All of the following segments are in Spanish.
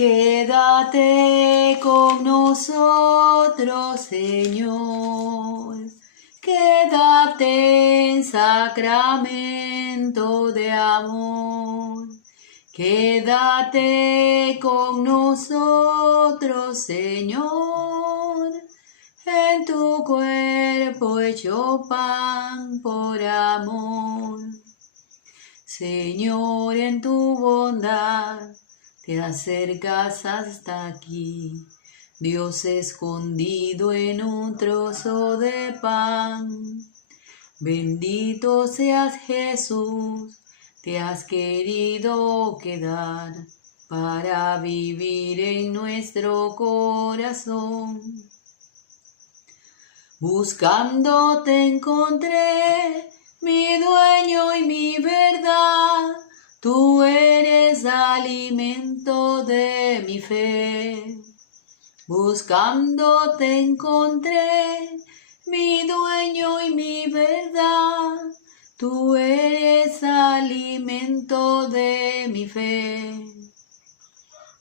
Quédate con nosotros, Señor. Quédate en sacramento de amor. Quédate con nosotros, Señor, en tu cuerpo hecho pan por amor. Señor, en tu bondad te acercas hasta aquí, Dios escondido en un trozo de pan. Bendito seas Jesús, te has querido quedar para vivir en nuestro corazón. Buscando te encontré, mi dueño y mi verdad, tú eres alimento de mi fe. Buscando te encontré, mi dueño y mi verdad, tú eres alimento de mi fe.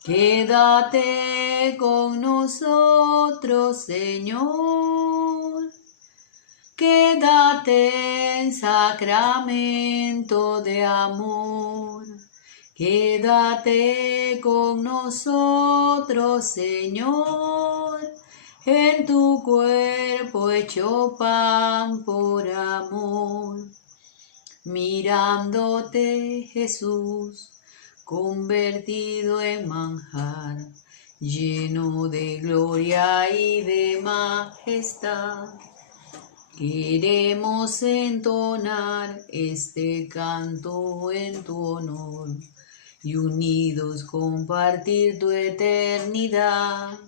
Quédate con nosotros, Señor. Quédate en sacramento de amor. Quédate con nosotros, Señor, en tu cuerpo hecho pan por amor. Mirándote, Jesús, convertido en manjar, lleno de gloria y de majestad. Queremos entonar este canto en tu honor y unidos compartir tu eternidad.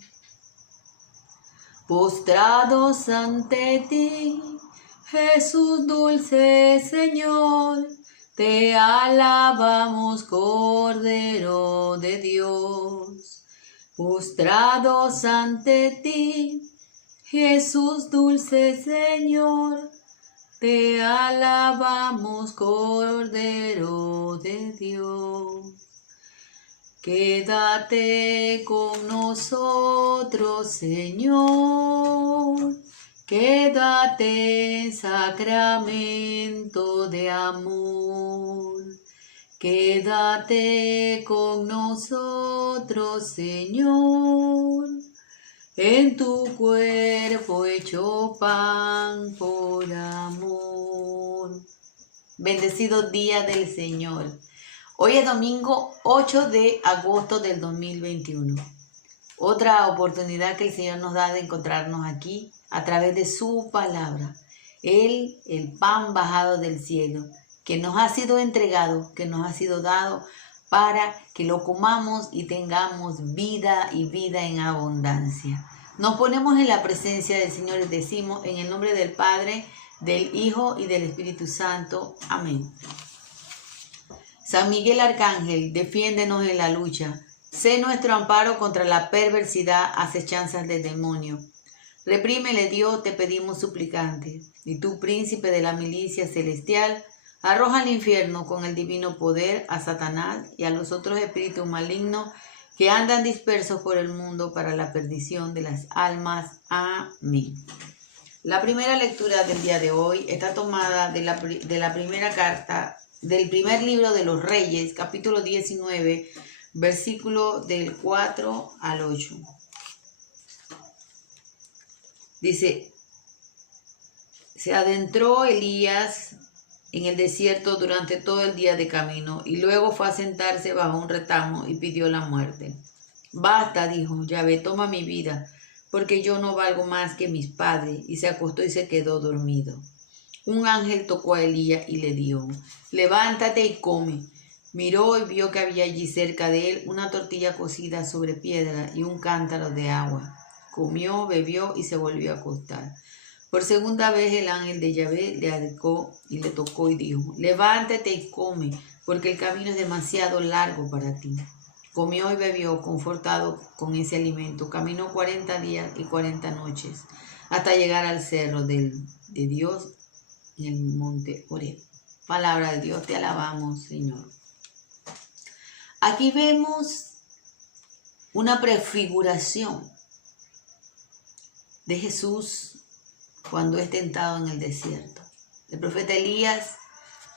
Postrados ante ti, Jesús dulce Señor, te alabamos, Cordero de Dios. Postrados ante ti, Jesús dulce Señor, te alabamos, Cordero de Dios. Quédate con nosotros, Señor. Quédate en sacramento de amor. Quédate con nosotros, Señor, en tu cuerpo hecho pan por amor. Bendecido día del Señor. Hoy es domingo 8 de agosto del 2021. Otra oportunidad que el Señor nos da de encontrarnos aquí a través de su palabra. Él, el pan bajado del cielo, que nos ha sido entregado, que nos ha sido dado para que lo comamos y tengamos vida y vida en abundancia. Nos ponemos en la presencia del Señor y decimos en el nombre del Padre, del Hijo y del Espíritu Santo. Amén. San Miguel Arcángel, defiéndenos en la lucha. Sé nuestro amparo contra la perversidad, acechanzas del demonio. Reprímele, Dios, te pedimos suplicantes. Y tú, príncipe de la milicia celestial, arroja al infierno con el divino poder a Satanás y a los otros espíritus malignos que andan dispersos por el mundo para la perdición de las almas. Amén. La primera lectura del día de hoy está tomada de la primera carta del primer libro de los Reyes, capítulo 19, versículo del 4 al 8. Dice, se adentró Elías en el desierto durante todo el día de camino y luego fue a sentarse bajo un retamo y pidió la muerte. Basta, dijo Yahvé, toma mi vida, porque yo no valgo más que mis padres. Y se acostó y se quedó dormido. Un ángel tocó a Elías y le dijo, levántate y come. Miró y vio que había allí cerca de él una tortilla cocida sobre piedra y un cántaro de agua. Comió, bebió y se volvió a acostar. Por segunda vez el ángel de Yahvé le acercó y le tocó y dijo, levántate y come, porque el camino es demasiado largo para ti. Comió y bebió, confortado con ese alimento. Caminó 40 días y 40 noches, hasta llegar al cerro de Dios en el monte Horeb. Palabra de Dios, te alabamos, Señor. Aquí vemos una prefiguración de Jesús cuando es tentado en el desierto. El profeta Elías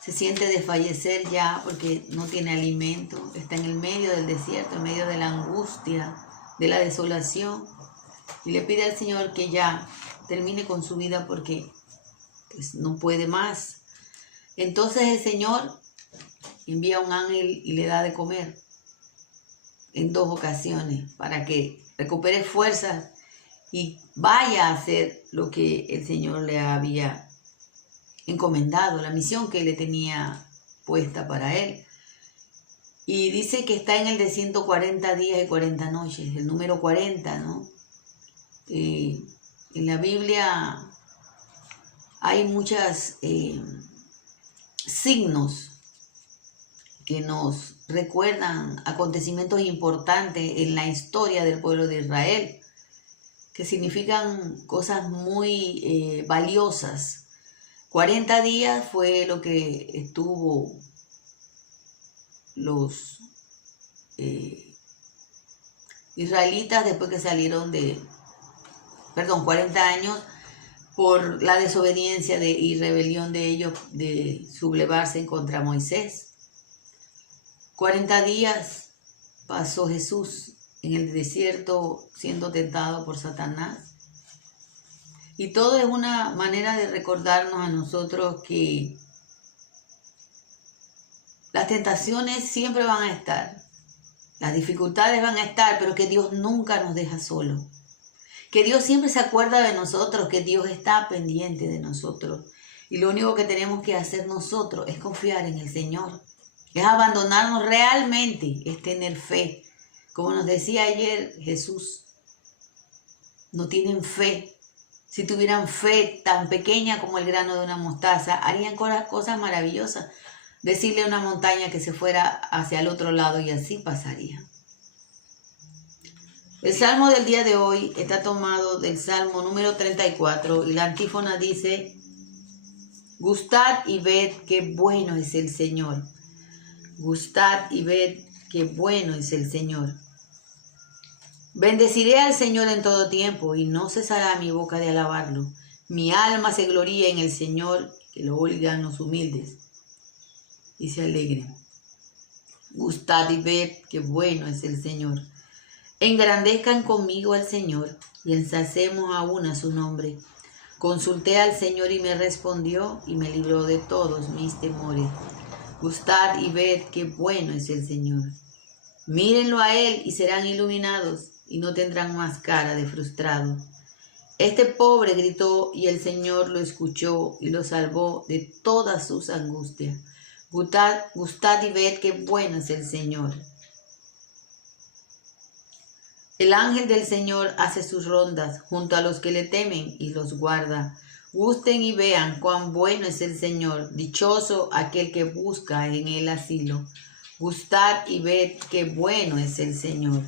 se siente desfallecer ya porque no tiene alimento, está en el medio del desierto, en medio de la angustia, de la desolación, y le pide al Señor que ya termine con su vida porque pues no puede más. Entonces el Señor envía un ángel y le da de comer en 2 ocasiones para que recupere fuerzas y vaya a hacer lo que el Señor le había encomendado, la misión que le tenía puesta para él. Y dice que está en el desierto 40 días y 40 noches, el número 40, ¿no? En la Biblia hay muchos signos que nos recuerdan acontecimientos importantes en la historia del pueblo de Israel, que significan cosas muy valiosas. 40 días fue lo que estuvo los israelitas después que salieron 40 años por la desobediencia y rebelión de ellos de sublevarse contra Moisés. 40 días pasó Jesús en el desierto siendo tentado por Satanás. Y todo es una manera de recordarnos a nosotros que las tentaciones siempre van a estar, las dificultades van a estar, pero que Dios nunca nos deja solos. Que Dios siempre se acuerda de nosotros, que Dios está pendiente de nosotros. Y lo único que tenemos que hacer nosotros es confiar en el Señor. Es abandonarnos realmente, es tener fe. Como nos decía ayer Jesús, no tienen fe. Si tuvieran fe tan pequeña como el grano de una mostaza, harían cosas maravillosas. Decirle a una montaña que se fuera hacia el otro lado y así pasaría. El salmo del día de hoy está tomado del salmo número 34 y la antífona dice: Gustad y ved qué bueno es el Señor. Gustad y ved qué bueno es el Señor. Bendeciré al Señor en todo tiempo y no cesará mi boca de alabarlo. Mi alma se gloría en el Señor, que lo oigan los humildes y se alegren. Gustad y ved qué bueno es el Señor. Engrandezcan conmigo al Señor y ensalcemos aún a su nombre. Consulté al Señor y me respondió y me libró de todos mis temores. Gustad y ved qué bueno es el Señor. Mírenlo a Él y serán iluminados y no tendrán más cara de frustrado. Este pobre gritó y el Señor lo escuchó y lo salvó de todas sus angustias. Gustad y ved qué bueno es el Señor. El ángel del Señor hace sus rondas junto a los que le temen y los guarda. Gusten y vean cuán bueno es el Señor, dichoso aquel que busca en él asilo. Gustad y ved qué bueno es el Señor.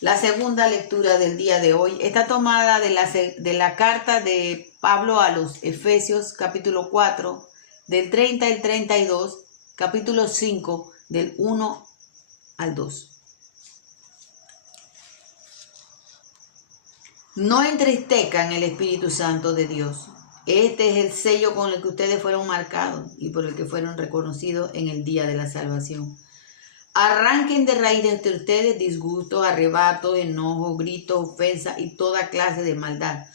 La segunda lectura del día de hoy está tomada de la carta de Pablo a los Efesios, capítulo 4, del 30 al 32, capítulo 5, del 1 al 2. No entristezcan el Espíritu Santo de Dios. Este es el sello con el que ustedes fueron marcados y por el que fueron reconocidos en el día de la salvación. Arranquen de raíz de entre ustedes disgusto, arrebato, enojo, grito, ofensa y toda clase de maldad.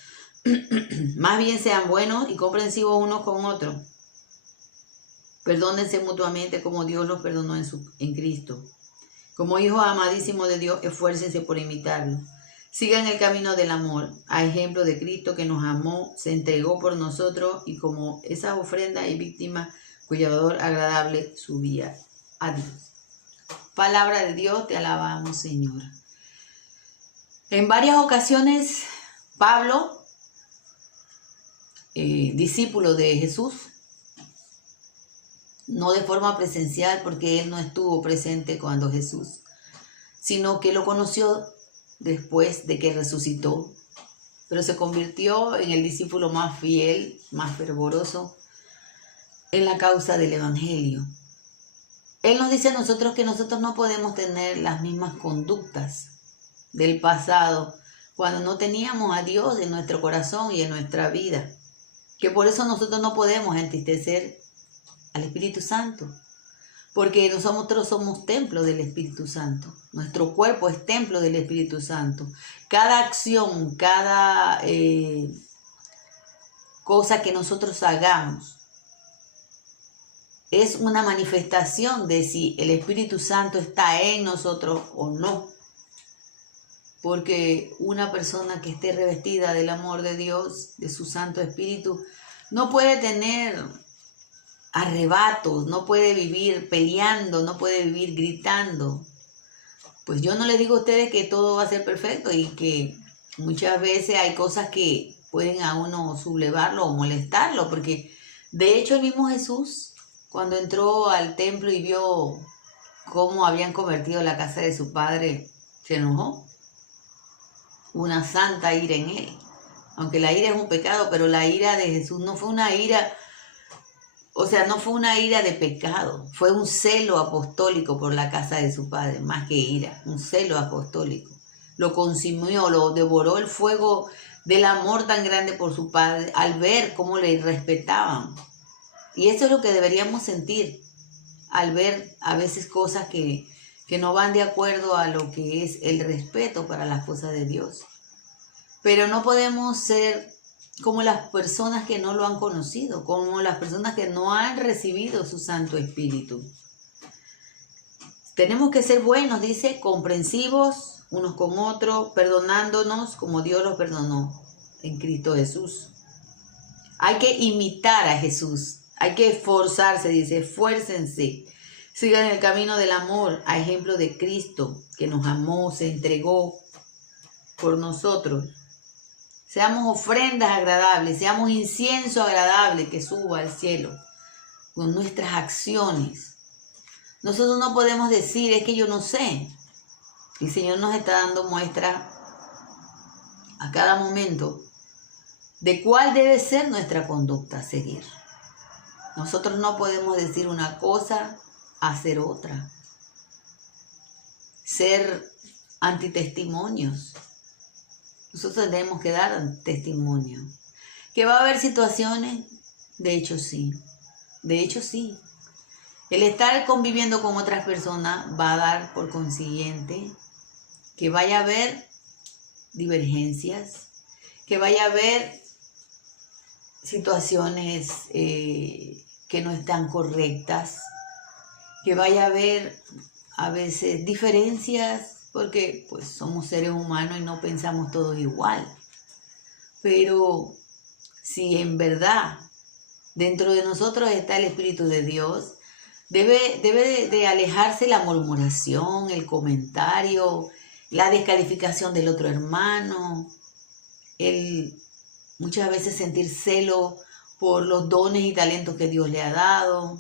Más bien sean buenos y comprensivos unos con otros. Perdónense mutuamente como Dios los perdonó en Cristo. Como hijos amadísimos de Dios, esfuércense por imitarlo. Sigan el camino del amor, a ejemplo de Cristo que nos amó, se entregó por nosotros y como esas ofrendas y víctimas cuyo olor agradable subía a Dios. Palabra de Dios, te alabamos, Señor. En varias ocasiones, Pablo, discípulo de Jesús, no de forma presencial porque él no estuvo presente cuando Jesús, sino que lo conoció después de que resucitó, pero se convirtió en el discípulo más fiel, más fervoroso en la causa del Evangelio. Él nos dice a nosotros que nosotros no podemos tener las mismas conductas del pasado cuando no teníamos a Dios en nuestro corazón y en nuestra vida. Que por eso nosotros no podemos entristecer al Espíritu Santo. Porque nosotros somos templo del Espíritu Santo. Nuestro cuerpo es templo del Espíritu Santo. Cada acción, cada cosa que nosotros hagamos es una manifestación de si el Espíritu Santo está en nosotros o no. Porque una persona que esté revestida del amor de Dios, de su Santo Espíritu, no puede tener arrebatos, no puede vivir peleando, no puede vivir gritando. Pues yo no les digo a ustedes que todo va a ser perfecto y que muchas veces hay cosas que pueden a uno sublevarlo o molestarlo, porque de hecho el mismo Jesús, cuando entró al templo y vio cómo habían convertido la casa de su padre, se enojó. Una santa ira en él. Aunque la ira es un pecado, pero la ira de Jesús no fue una ira. O sea, no fue una ira de pecado, fue un celo apostólico por la casa de su padre, más que ira, un celo apostólico. Lo consumió, lo devoró el fuego del amor tan grande por su padre al ver cómo le respetaban. Y eso es lo que deberíamos sentir al ver a veces cosas que no van de acuerdo a lo que es el respeto para las cosas de Dios. Pero no podemos ser como las personas que no lo han conocido, como las personas que no han recibido su Santo Espíritu. Tenemos que ser buenos, dice, comprensivos unos con otros, perdonándonos como Dios los perdonó en Cristo Jesús. Hay que imitar a Jesús, hay que esforzarse, dice, esfuércense. Sigan el camino del amor, a ejemplo de Cristo, que nos amó, se entregó por nosotros. Seamos ofrendas agradables, seamos incienso agradable que suba al cielo con nuestras acciones. Nosotros no podemos decir, es que yo no sé. El Señor nos está dando muestra a cada momento de cuál debe ser nuestra conducta a seguir. Nosotros no podemos decir una cosa, hacer otra. Ser antitestimonios. Nosotros tenemos que dar testimonio. ¿Que va a haber situaciones? De hecho, sí. De hecho, sí. El estar conviviendo con otras personas va a dar, por consiguiente, que vaya a haber divergencias, que vaya a haber situaciones que no están correctas, que vaya a haber a veces diferencias, porque pues somos seres humanos y no pensamos todos igual. Pero si en verdad dentro de nosotros está el Espíritu de Dios, debe de alejarse la murmuración, el comentario, la descalificación del otro hermano, el muchas veces sentir celo por los dones y talentos que Dios le ha dado.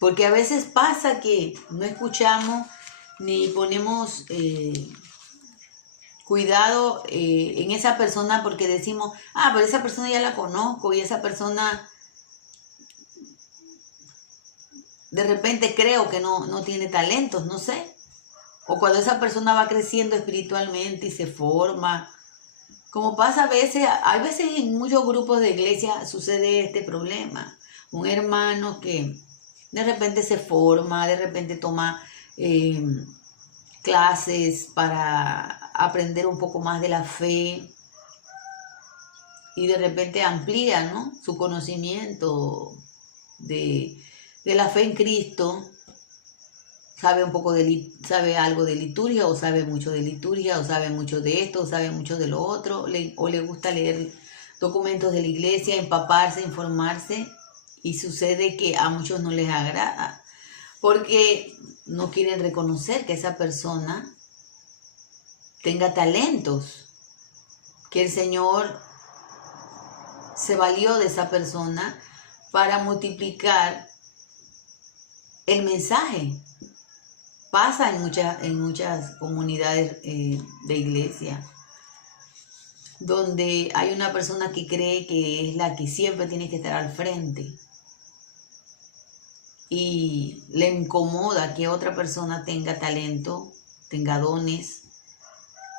Porque a veces pasa que no escuchamos ni ponemos cuidado en esa persona porque decimos, pero esa persona ya la conozco y esa persona de repente creo que no tiene talentos, no sé. O cuando esa persona va creciendo espiritualmente y se forma, como pasa a veces, hay veces en muchos grupos de iglesia sucede este problema. Un hermano que de repente se forma, de repente toma clases para aprender un poco más de la fe y de repente amplía, ¿no?, su conocimiento de la fe en Cristo. Sabe sabe algo de liturgia, o sabe mucho de liturgia, o sabe mucho de esto, o sabe mucho de lo otro, o le gusta leer documentos de la iglesia, empaparse, informarse, y sucede que a muchos no les agrada, porque no quieren reconocer que esa persona tenga talentos, que el Señor se valió de esa persona para multiplicar el mensaje. Pasa en muchas comunidades de iglesia, donde hay una persona que cree que es la que siempre tiene que estar al frente. y le incomoda que otra persona tenga talento, tenga dones,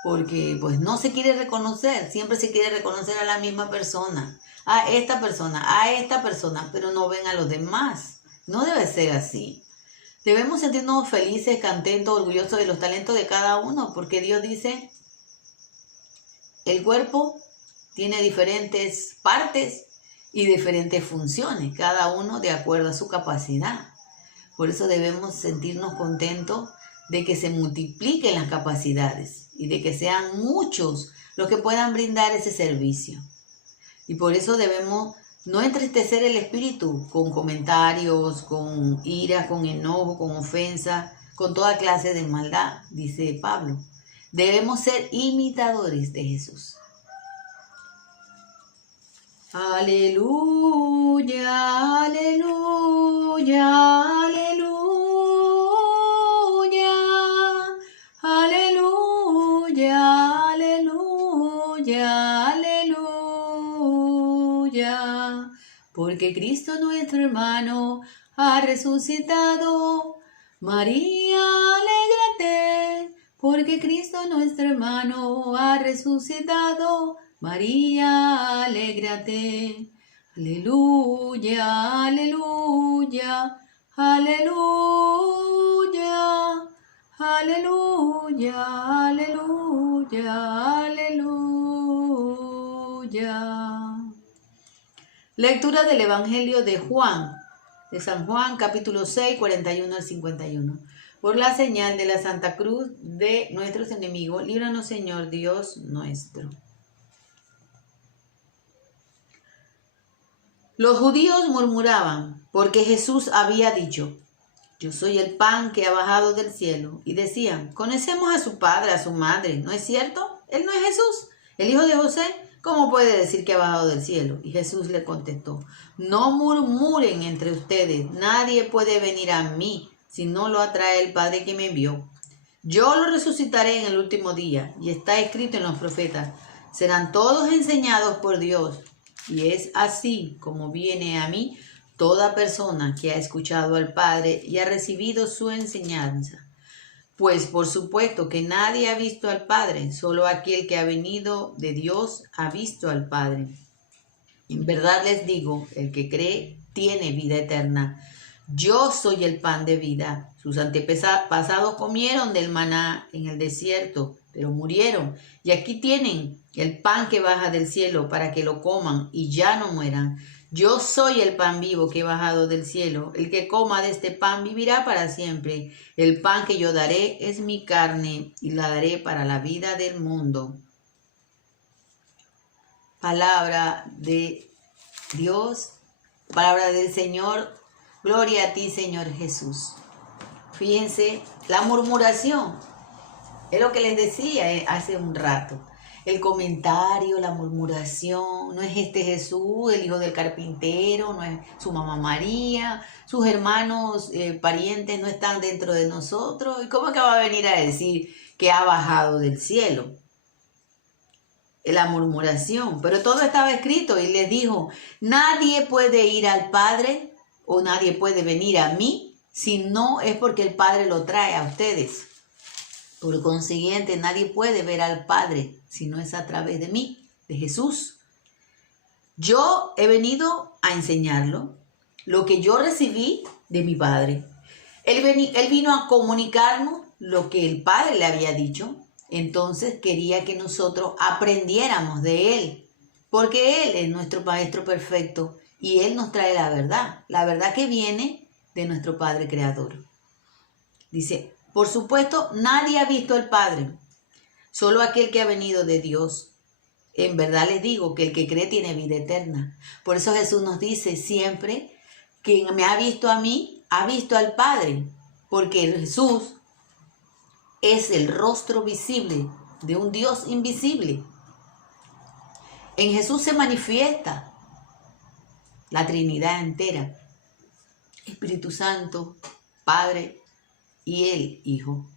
porque pues no se quiere reconocer, siempre se quiere reconocer a la misma persona, a esta persona, pero no ven a los demás. No debe ser así. Debemos sentirnos felices, contentos, orgullosos de los talentos de cada uno, porque Dios dice, el cuerpo tiene diferentes partes y diferentes funciones, cada uno de acuerdo a su capacidad. Por eso debemos sentirnos contentos de que se multipliquen las capacidades y de que sean muchos los que puedan brindar ese servicio. Y por eso debemos no entristecer el espíritu con comentarios, con ira, con enojo, con ofensa, con toda clase de maldad, dice Pablo. Debemos ser imitadores de Jesús. Aleluya, aleluya, aleluya, aleluya, aleluya, aleluya. Porque Cristo nuestro hermano ha resucitado. María, alégrate, porque Cristo nuestro hermano ha resucitado. María, alégrate. Aleluya, aleluya, aleluya, aleluya, aleluya, aleluya. Lectura del Evangelio de Juan, de San Juan, capítulo 6, 41 al 51. Por la señal de la Santa Cruz de nuestros enemigos, líbranos, Señor Dios nuestro. Los judíos murmuraban porque Jesús había dicho, yo soy el pan que ha bajado del cielo. Y decían, conocemos a su padre, a su madre, ¿no es cierto? Él no es Jesús, el hijo de José. ¿Cómo puede decir que ha bajado del cielo? Y Jesús le contestó, no murmuren entre ustedes, nadie puede venir a mí si no lo atrae el Padre que me envió. Yo lo resucitaré en el último día, y está escrito en los profetas, serán todos enseñados por Dios. Y es así como viene a mí toda persona que ha escuchado al Padre y ha recibido su enseñanza. Pues por supuesto que nadie ha visto al Padre, solo aquel que ha venido de Dios ha visto al Padre. En verdad les digo, el que cree tiene vida eterna. Yo soy el pan de vida. Sus antepasados comieron del maná en el desierto, pero murieron. Y aquí tienen el pan que baja del cielo para que lo coman y ya no mueran. Yo soy el pan vivo que he bajado del cielo. El que coma de este pan vivirá para siempre. El pan que yo daré es mi carne y la daré para la vida del mundo. Palabra de Dios, palabra del Señor. Gloria a ti, Señor Jesús. Fíjense, la murmuración, es lo que les decía hace un rato. El comentario, la murmuración, no es este Jesús, el hijo del carpintero, no es su mamá María, sus hermanos, parientes no están dentro de nosotros. ¿Y cómo que va a venir a decir que ha bajado del cielo? La murmuración, pero todo estaba escrito y les dijo, nadie puede ir al Padre o nadie puede venir a mí si no es porque el Padre lo trae a ustedes. Por consiguiente, nadie puede ver al Padre si no es a través de mí, de Jesús. Yo he venido a enseñarlo, lo que yo recibí de mi Padre. Él vino a comunicarnos lo que el Padre le había dicho. Entonces quería que nosotros aprendiéramos de Él, porque Él es nuestro Maestro perfecto y Él nos trae la verdad que viene de nuestro Padre Creador. Dice, por supuesto, nadie ha visto al Padre, solo aquel que ha venido de Dios. En verdad les digo que el que cree tiene vida eterna. Por eso Jesús nos dice siempre, quien me ha visto a mí, ha visto al Padre, porque Jesús es el rostro visible de un Dios invisible. En Jesús se manifiesta la Trinidad entera, Espíritu Santo, Padre y el Hijo.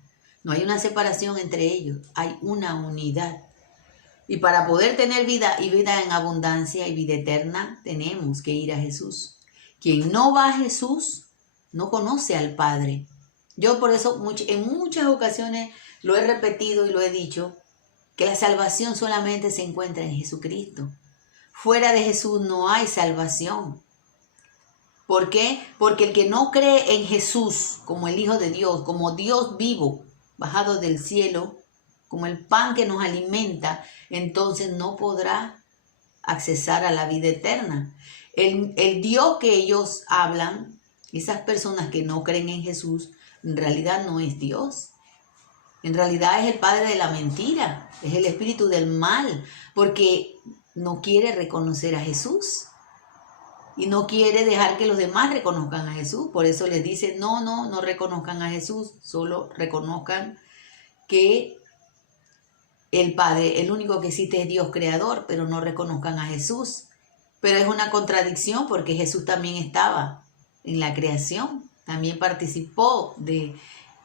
No hay una separación entre ellos, hay una unidad. Y para poder tener vida y vida en abundancia y vida eterna, tenemos que ir a Jesús. Quien no va a Jesús no conoce al Padre. Yo por eso en muchas ocasiones lo he repetido y lo he dicho, que la salvación solamente se encuentra en Jesucristo. Fuera de Jesús no hay salvación. ¿Por qué? Porque el que no cree en Jesús como el Hijo de Dios, como Dios vivo, bajado del cielo, como el pan que nos alimenta, entonces no podrá accesar a la vida eterna. El Dios que ellos hablan, esas personas que no creen en Jesús, en realidad no es Dios. En realidad es el padre de la mentira, es el espíritu del mal, porque no quiere reconocer a Jesús y no quiere dejar que los demás reconozcan a Jesús. Por eso les dice, no reconozcan a Jesús, solo reconozcan que el Padre, el único que existe es Dios creador, pero no reconozcan a Jesús. Pero es una contradicción porque Jesús también estaba en la creación, también participó de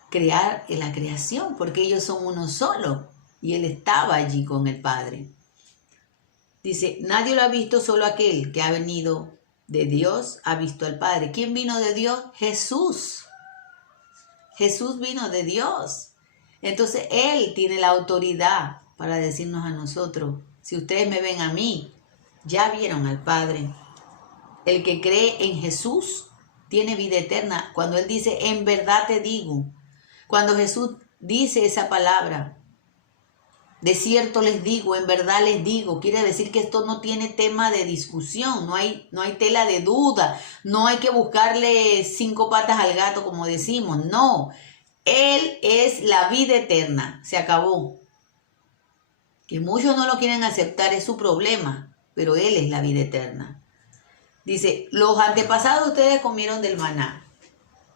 crear en la creación, porque ellos son uno solo y Él estaba allí con el Padre. Dice, nadie lo ha visto, solo aquel que ha venido de Dios ha visto al Padre. ¿Quién vino de Dios? Jesús. Jesús vino de Dios. Entonces Él tiene la autoridad para decirnos a nosotros, si ustedes me ven a mí, ya vieron al Padre. El que cree en Jesús tiene vida eterna. Cuando Él dice, en verdad te digo, cuando Jesús dice esa palabra, de cierto les digo, en verdad les digo, quiere decir que esto no tiene tema de discusión, no hay tela de duda, no hay que buscarle 5 patas al gato como decimos, no. Él es la vida eterna, se acabó. Que muchos no lo quieren aceptar es su problema, pero Él es la vida eterna. Dice, los antepasados de ustedes comieron del maná.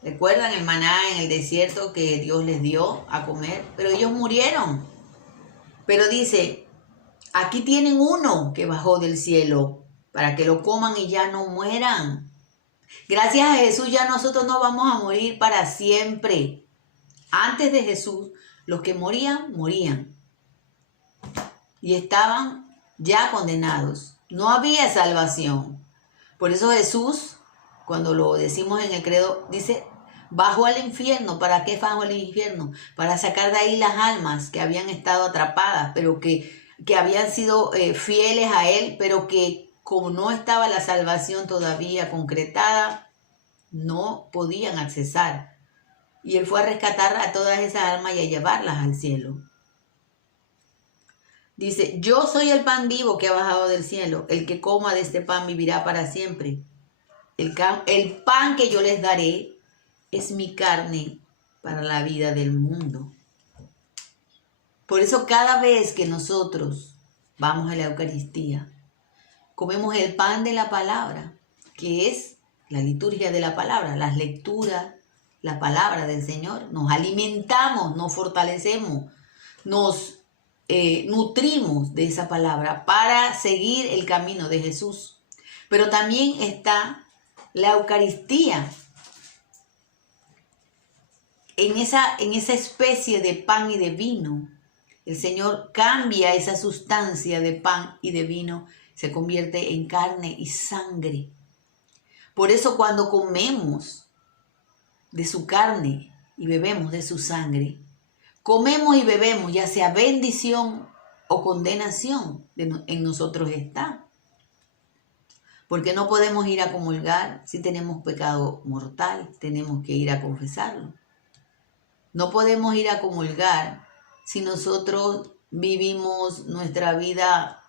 ¿Recuerdan el maná en el desierto que Dios les dio a comer? Pero ellos murieron. Pero dice, aquí tienen uno que bajó del cielo para que lo coman y ya no mueran. Gracias a Jesús ya nosotros no vamos a morir para siempre. Antes de Jesús, los que morían, morían. Y estaban ya condenados. No había salvación. Por eso Jesús, cuando lo decimos en el credo, dice, bajó al infierno. ¿Para qué bajó al infierno? Para sacar de ahí las almas que habían estado atrapadas, pero que habían sido fieles a Él, pero que como no estaba la salvación todavía concretada, no podían accesar. Y Él fue a rescatar a todas esas almas y a llevarlas al cielo. Dice, yo soy el pan vivo que ha bajado del cielo. El que coma de este pan vivirá para siempre. El pan que yo les daré es mi carne para la vida del mundo. Por eso cada vez que nosotros vamos a la Eucaristía, comemos el pan de la palabra, que es la liturgia de la palabra, las lecturas, la palabra del Señor. Nos alimentamos, nos fortalecemos, nos nutrimos de esa palabra para seguir el camino de Jesús. Pero también está la Eucaristía, en esa especie de pan y de vino. El Señor cambia esa sustancia de pan y de vino, se convierte en carne y sangre. Por eso cuando comemos de su carne y bebemos de su sangre, comemos y bebemos, ya sea bendición o condenación, en nosotros está. Porque no podemos ir a comulgar si tenemos pecado mortal, tenemos que ir a confesarlo. No podemos ir a comulgar si nosotros vivimos nuestra vida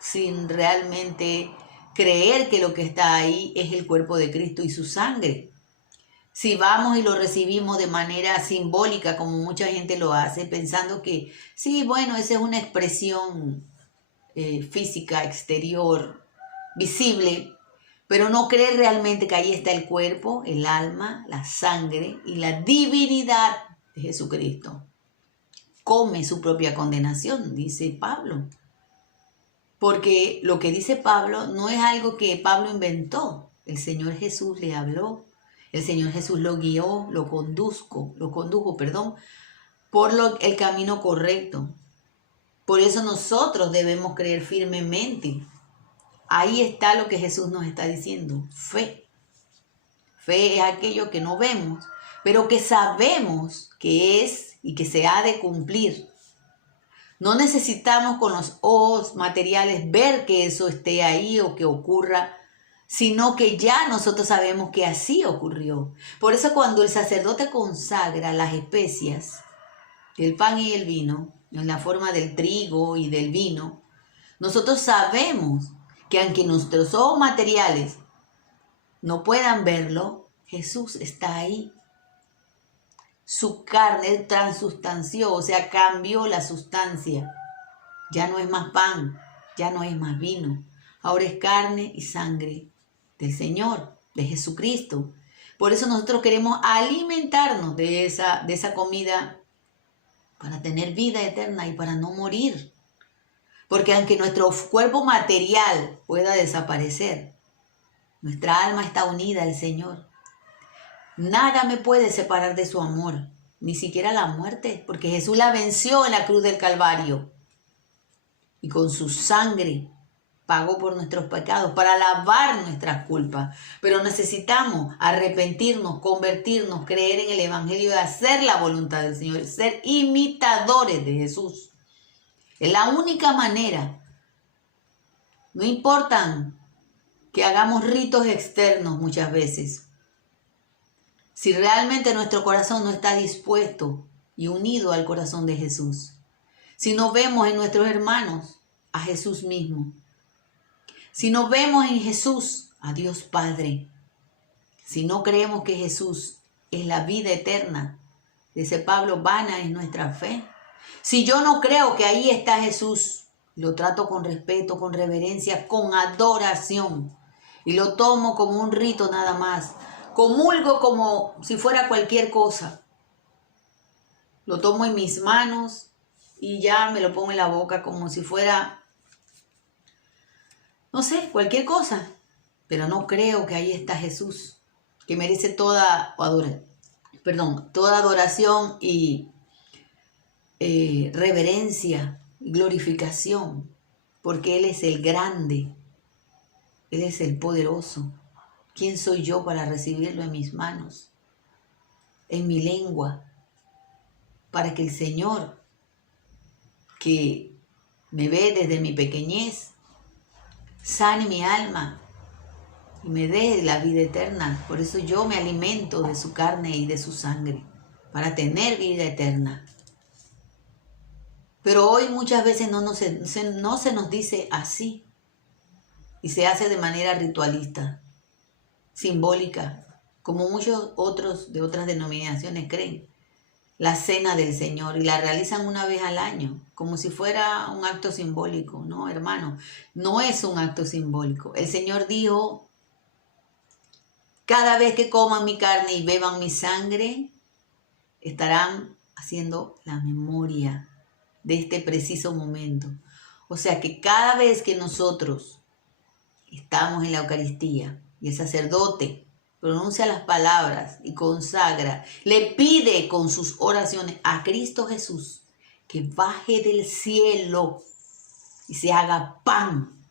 sin realmente creer que lo que está ahí es el cuerpo de Cristo y su sangre. Si vamos y lo recibimos de manera simbólica, como mucha gente lo hace, pensando que sí, bueno, esa es una expresión física, exterior, visible, pero no cree realmente que ahí está el cuerpo, el alma, la sangre y la divinidad de Jesucristo. Come su propia condenación, dice Pablo. Porque lo que dice Pablo no es algo que Pablo inventó. El Señor Jesús le habló. El Señor Jesús lo guió, lo condujo, por el camino correcto. Por eso nosotros debemos creer firmemente. Ahí está lo que Jesús nos está diciendo, fe. Fe es aquello que no vemos, pero que sabemos que es y que se ha de cumplir. No necesitamos con los ojos materiales ver que eso esté ahí o que ocurra, sino que ya nosotros sabemos que así ocurrió. Por eso cuando el sacerdote consagra las especias, el pan y el vino, en la forma del trigo y del vino, nosotros sabemos que aunque nuestros ojos materiales no puedan verlo, Jesús está ahí. Su carne transustanció, o sea, cambió la sustancia. Ya no es más pan, ya no es más vino. Ahora es carne y sangre del Señor, de Jesucristo. Por eso nosotros queremos alimentarnos de esa comida para tener vida eterna y para no morir. Porque aunque nuestro cuerpo material pueda desaparecer, nuestra alma está unida al Señor. Nada me puede separar de su amor, ni siquiera la muerte, porque Jesús la venció en la cruz del Calvario. Y con su sangre pagó por nuestros pecados para lavar nuestras culpas. Pero necesitamos arrepentirnos, convertirnos, creer en el Evangelio y hacer la voluntad del Señor, ser imitadores de Jesús. Es la única manera. No importan que hagamos ritos externos muchas veces. Si realmente nuestro corazón no está dispuesto y unido al corazón de Jesús. Si no vemos en nuestros hermanos a Jesús mismo. Si no vemos en Jesús a Dios Padre. Si no creemos que Jesús es la vida eterna. Dice Pablo, vana es nuestra fe. Si yo no creo que ahí está Jesús, lo trato con respeto, con reverencia, con adoración. Y lo tomo como un rito nada más. Comulgo como si fuera cualquier cosa. Lo tomo en mis manos y ya me lo pongo en la boca como si fuera, no sé, cualquier cosa. Pero no creo que ahí está Jesús, que merece toda adoración y reverencia, glorificación, porque Él es el grande, Él es el poderoso. ¿Quién soy yo para recibirlo en mis manos, en mi lengua, para que el Señor, que me ve desde mi pequeñez, sane mi alma y me dé la vida eterna? Por eso yo me alimento de su carne y de su sangre, para tener vida eterna. Pero hoy muchas veces no se nos dice así y se hace de manera ritualista, simbólica, como muchos otros de otras denominaciones creen. La cena del Señor y la realizan una vez al año, como si fuera un acto simbólico. No, hermano, no es un acto simbólico. El Señor dijo, cada vez que coman mi carne y beban mi sangre, estarán haciendo la memoria de este preciso momento. O sea que cada vez que nosotros estamos en la Eucaristía y el sacerdote pronuncia las palabras y consagra, le pide con sus oraciones a Cristo Jesús que baje del cielo y se haga pan,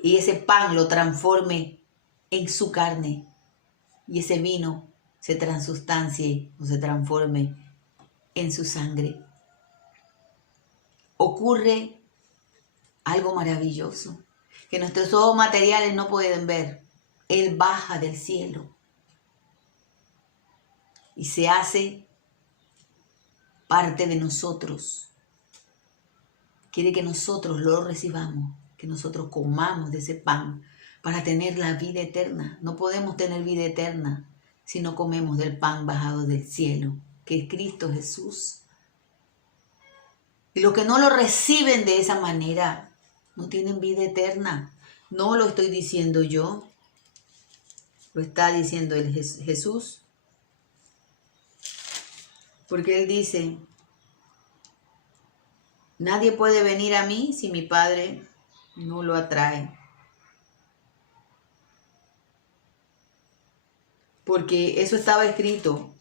y ese pan lo transforme en su carne, y ese vino se transustancie o se transforme en su sangre. Ocurre algo maravilloso que nuestros ojos materiales no pueden ver. Él baja del cielo y se hace parte de nosotros. Quiere que nosotros lo recibamos, que nosotros comamos de ese pan para tener la vida eterna. No podemos tener vida eterna si no comemos del pan bajado del cielo, que es Cristo Jesús. Y los que no lo reciben de esa manera no tienen vida eterna. No lo estoy diciendo yo. Lo está diciendo el Jesús. Porque Él dice, nadie puede venir a mí si mi Padre no lo atrae. Porque eso estaba escrito.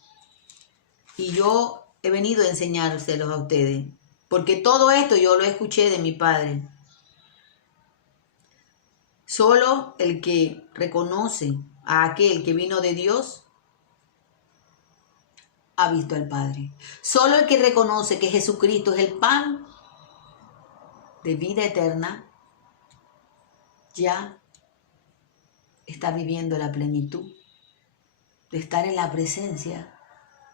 Y yo he venido a enseñárselos a ustedes. Porque todo esto yo lo escuché de mi Padre. Solo el que reconoce a aquel que vino de Dios, ha visto al Padre. Solo el que reconoce que Jesucristo es el pan de vida eterna, ya está viviendo la plenitud de estar en la presencia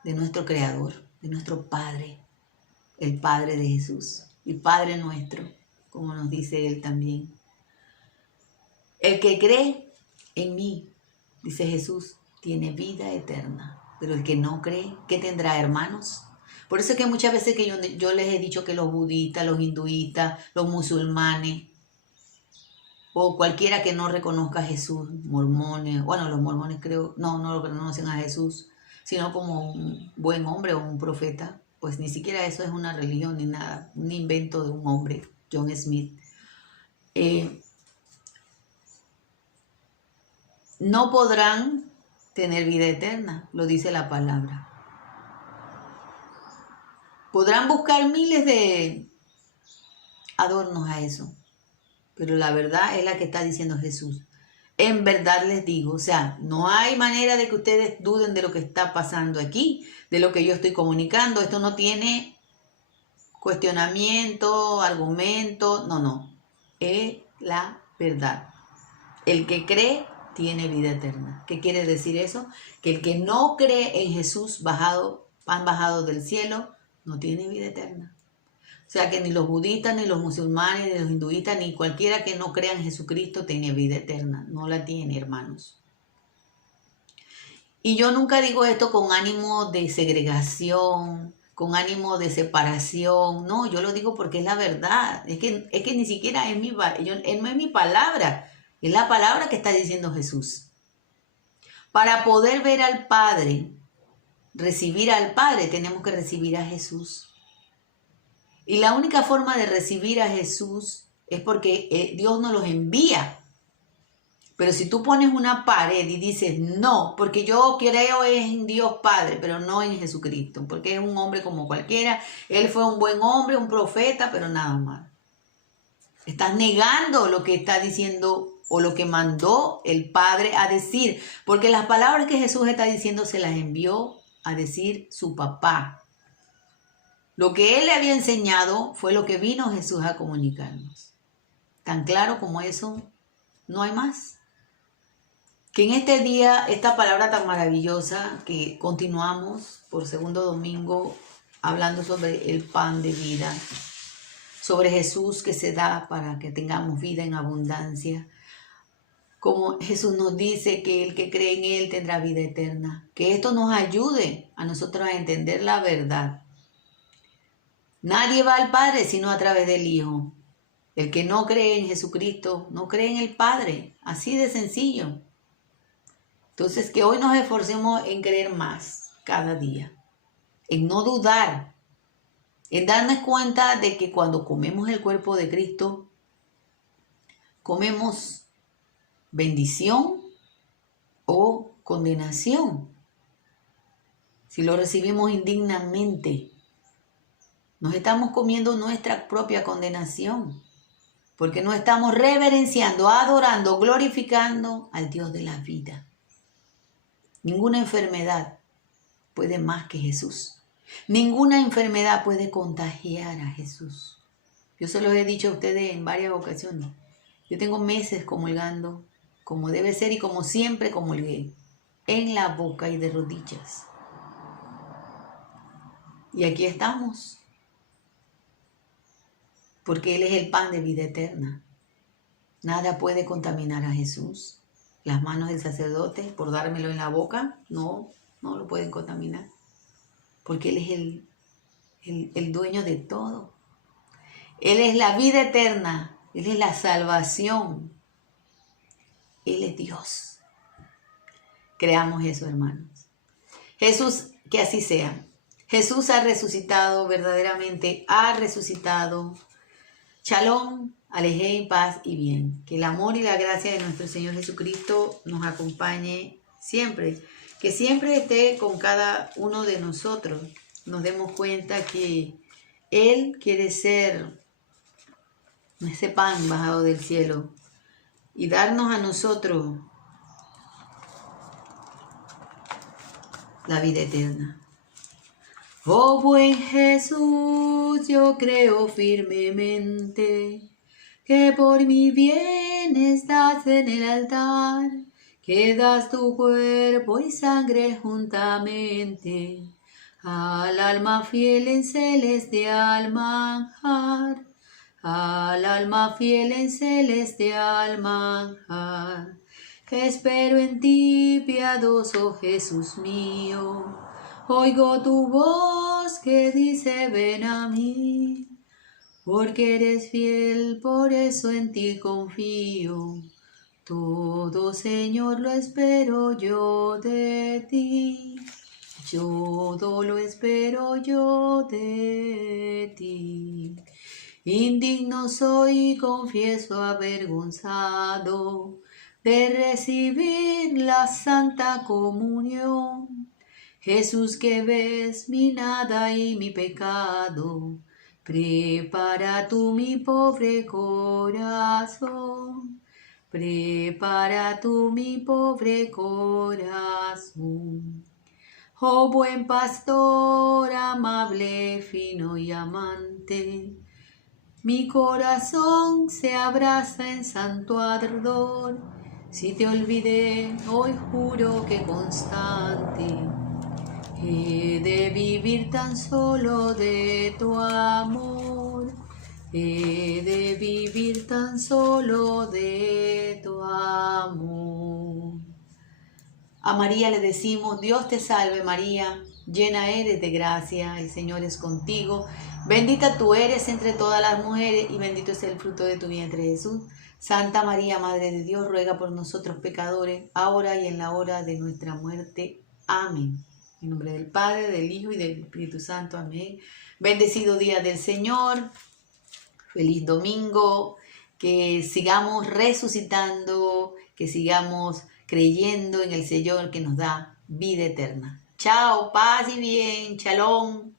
de nuestro Creador, de nuestro Padre, el Padre de Jesús, y Padre nuestro, como nos dice Él también. El que cree en mí, dice Jesús, tiene vida eterna. Pero el que no cree, ¿qué tendrá, hermanos? Por eso es que muchas veces que yo les he dicho que los budistas, los hinduistas, los musulmanes, o cualquiera que no reconozca a Jesús, mormones, bueno, los mormones creo, no lo reconocen a Jesús, sino como un buen hombre o un profeta, pues ni siquiera eso es una religión ni nada, un invento de un hombre, John Smith. No podrán tener vida eterna, lo dice la palabra. Podrán buscar miles de adornos a eso, pero la verdad es la que está diciendo Jesús. En verdad les digo, o sea, no hay manera de que ustedes duden de lo que está pasando aquí, de lo que yo estoy comunicando. Esto no tiene cuestionamiento, argumento, no. Es la verdad. El que cree tiene vida eterna. ¿Qué quiere decir eso? Que el que no cree en Jesús pan bajado del cielo, no tiene vida eterna. O sea que ni los budistas, ni los musulmanes, ni los hinduistas, ni cualquiera que no crea en Jesucristo tiene vida eterna. No la tiene, hermanos. Y yo nunca digo esto con ánimo de segregación, con ánimo de separación. No, yo lo digo porque es la verdad. Es que ni siquiera no es mi palabra. Es la palabra que está diciendo Jesús. Para poder ver al Padre, recibir al Padre, tenemos que recibir a Jesús. Y la única forma de recibir a Jesús es porque Dios nos los envía. Pero si tú pones una pared y dices, no, porque yo creo en Dios Padre, pero no en Jesucristo, porque es un hombre como cualquiera, Él fue un buen hombre, un profeta, pero nada más. Estás negando lo que está diciendo o lo que mandó el Padre a decir, porque las palabras que Jesús está diciendo se las envió a decir su papá. Lo que Él le había enseñado fue lo que vino Jesús a comunicarnos. Tan claro como eso, no hay más. Que en este día, esta palabra tan maravillosa que continuamos por segundo domingo hablando sobre el pan de vida, sobre Jesús que se da para que tengamos vida en abundancia. Como Jesús nos dice que el que cree en Él tendrá vida eterna. Que esto nos ayude a nosotros a entender la verdad. Nadie va al Padre sino a través del Hijo. El que no cree en Jesucristo no cree en el Padre. Así de sencillo. Entonces, que hoy nos esforcemos en creer más cada día. En no dudar. En darnos cuenta de que cuando comemos el cuerpo de Cristo, comemos bendición o condenación. Si lo recibimos indignamente, nos estamos comiendo nuestra propia condenación, porque no estamos reverenciando, adorando, glorificando al Dios de la vida. Ninguna enfermedad puede más que Jesús. Ninguna enfermedad puede contagiar a Jesús. Yo se los he dicho a ustedes en varias ocasiones. Yo tengo meses comulgando como debe ser y como siempre comulgué, en la boca y de rodillas. Y aquí estamos. Porque Él es el pan de vida eterna. Nada puede contaminar a Jesús. Las manos del sacerdote, por dármelo en la boca, no lo pueden contaminar. Porque Él es el dueño de todo. Él es la vida eterna. Él es la salvación. Él es Dios. Creamos eso, hermanos. Jesús, que así sea. Jesús ha resucitado, verdaderamente ha resucitado. Shalom, alejé, paz y bien. Que el amor y la gracia de nuestro Señor Jesucristo nos acompañe siempre. Que siempre esté con cada uno de nosotros. Nos demos cuenta que Él quiere ser ese pan bajado del cielo y darnos a nosotros la vida eterna. Oh buen Jesús, yo creo firmemente que por mi bien estás en el altar, que das tu cuerpo y sangre juntamente al alma fiel en celestial manjar, al alma fiel en celestial manjar. Espero en ti, piadoso Jesús mío, oigo tu voz que dice ven a mí, porque eres fiel, por eso en ti confío. Todo, Señor, lo espero yo de ti. Todo lo espero yo de ti. Indigno soy, confieso avergonzado de recibir la Santa Comunión. Jesús, que ves mi nada y mi pecado, prepara tú mi pobre corazón, prepara tú mi pobre corazón. Oh buen pastor, amable, fino y amante, mi corazón se abraza en santo ardor. Si te olvidé, hoy juro que constante he de vivir tan solo de tu amor, he de vivir tan solo de tu amor. A María le decimos, Dios te salve María, llena eres de gracia, el Señor es contigo, bendita tú eres entre todas las mujeres y bendito es el fruto de tu vientre Jesús. Santa María, Madre de Dios, ruega por nosotros pecadores, ahora y en la hora de nuestra muerte. Amén. En nombre del Padre, del Hijo y del Espíritu Santo. Amén. Bendecido día del Señor. Feliz domingo. Que sigamos resucitando, que sigamos creyendo en el Señor que nos da vida eterna. Chao, paz y bien, shalom.